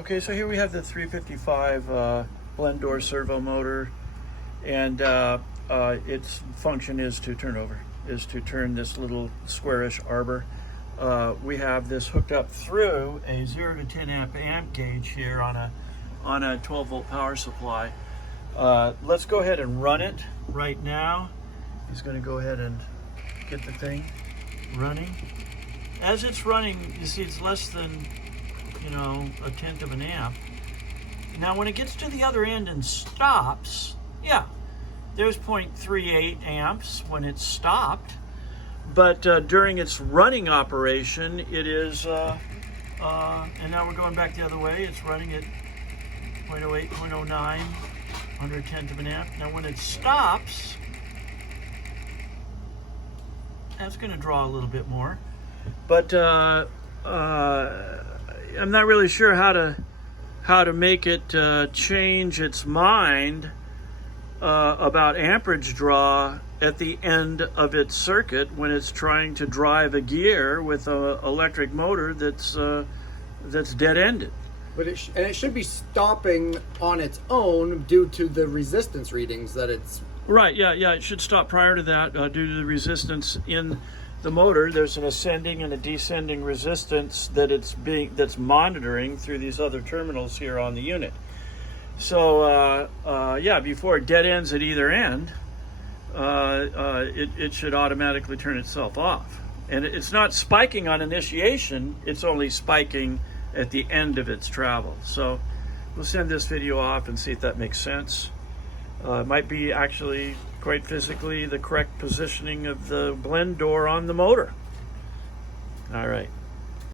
Okay, so here we have the 355 blend door servo motor, and its function is to turn this little squarish arbor. We have this hooked up through a 0 to 10 amp gauge here on a 12 volt power supply. Let's go ahead and run it right now. He's going to go ahead and get the thing running. As it's running, you see it's less than, a tenth of an amp. Now when it gets to the other end and stops, yeah, there's 0.38 amps when it's stopped. But during its running operation, it is, and now we're going back the other way, it's running at 0.08, 0.09, under a tenth of an amp. Now when it stops, that's going to draw a little bit more. But I'm not really sure how to make it change its mind about amperage draw at the end of its circuit when it's trying to drive a gear with an electric motor that's dead-ended. But it should be stopping on its own due to the resistance readings that it's... Right, yeah, it should stop prior to that due to the resistance in the motor. There's an ascending and a descending resistance that's monitoring through these other terminals here on the unit. So yeah, before it dead ends at either end, it should automatically turn itself off. And it's not spiking on initiation, it's only spiking at the end of its travel. So we'll send this video off and see if that makes sense. It might be actually quite physically the correct positioning of the blend door on the motor. All right.